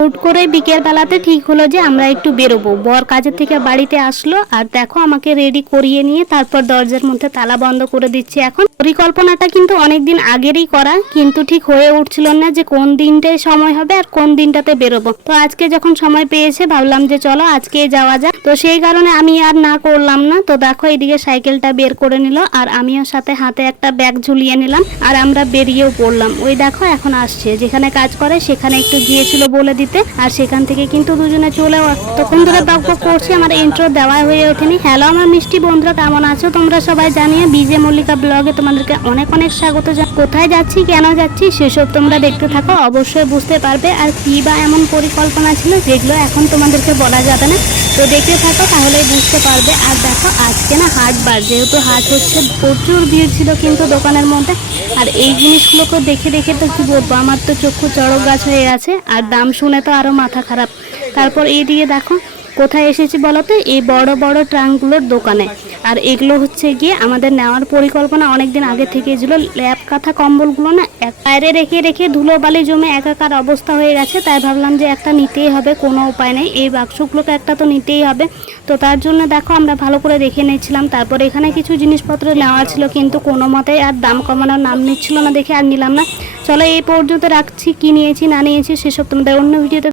হুট করে বিকেল বেলাতে ঠিক হলো যে আমরা একটু বেরোবো। বর কাজের থেকে বাড়িতে আসলো আর দেখো আমাকে রেডি করিয়ে নিয়ে তারপর দরজার মধ্যে তালা বন্ধ করে দিচ্ছে। এখন পরিকল্পনাটা কিন্তু অনেক দিন আগেরই করা, কিন্তু ঠিক হয়ে উঠছিল না যে কোন দিনটায় সময় হবে আর কোন দিনটাতে বেরোবো। তো আজকে যখন সময় পেয়েছে ভাবলাম যে চলো আজকে যাওয়া যাক। তো সেই কারণে আমি আর না করলাম না। তো দেখো এদিকে সাইকেলটা বের করে নিল আর আমিও সাথে হাতে একটা ব্যাগ ঝুলিয়ে নিলাম আর আমরা বেরিয়েও পড়লাম। ওই দেখো এখন আসছে। যেখানে কাজ করে সেখানে একটু গিয়েছিল বলে দিতে। আর সেখান থেকে কিন্তু দুজনে চলে তখন ধরে বক করছি, আমার ইন্ট্রো দেওয়া হয়ে ওঠেনি। হ্যালো আমার মিষ্টি বন্ধুরা, কেমন আছো? তোমরা সবাই জানিয়ে বিজে মল্লিকা ব্লগে তোমাদেরকে অনেক অনেক স্বাগত। কোথায় যাচ্ছি, কেন যাচ্ছি, সেসব তোমরা দেখতে থাকো, অবশ্যই বুঝতে পারবে। আর কী বা এমন পরিকল্পনা ছিল, যেগুলো এখন তোমাদেরকে বলা যাবে না। তো দেখতে থাকো, তাহলেই বুঝতে পারবে। আর দেখো, আজকে না হাট বার, যেহেতু হাট হচ্ছে, প্রচুর ভিড় ছিল কিন্তু দোকানের মধ্যে। আর এই জিনিসগুলোকে দেখে দেখে তো কী বলব, আমার তো চক্ষু চড়ক গাছ হয়ে আছে, আর দাম শুনে তো আরও মাথা খারাপ। তারপর এই দিকে দেখো, কোথায় এসেছি বলো তো? এই বড় বড় ট্রাঙ্কগুলোর দোকানে। আর এগুলো হচ্ছে গিয়ে আমাদের নেওয়ার পরিকল্পনা অনেকদিন আগে থেকে ছিল। ল্যাপ কাঁথা কম্বলগুলো না এক বাইরে রেখে রেখে ধুলো বালি জমে একাকার অবস্থা হয়ে গেছে। তাই ভাবলাম যে একটা নিতেই হবে, কোনো উপায় নেই। এই বাক্সগুলোকে একটা তো নিতেই হবে। তো তার জন্য দেখো আমরা ভালো করে দেখে নিচ্ছিলাম তারপর এখানে কিছু জিনিসপত্র নেওয়া ছিল, কিন্তু কোনো মতেই আর দাম কমানোর নাম নিচ্ছিল না দেখে আর নিলাম না। চলো এই পর্যন্ত রাখছি, কি নিয়েছি না নিয়েছি সেসব তোমাদের অন্য ভিডিওতে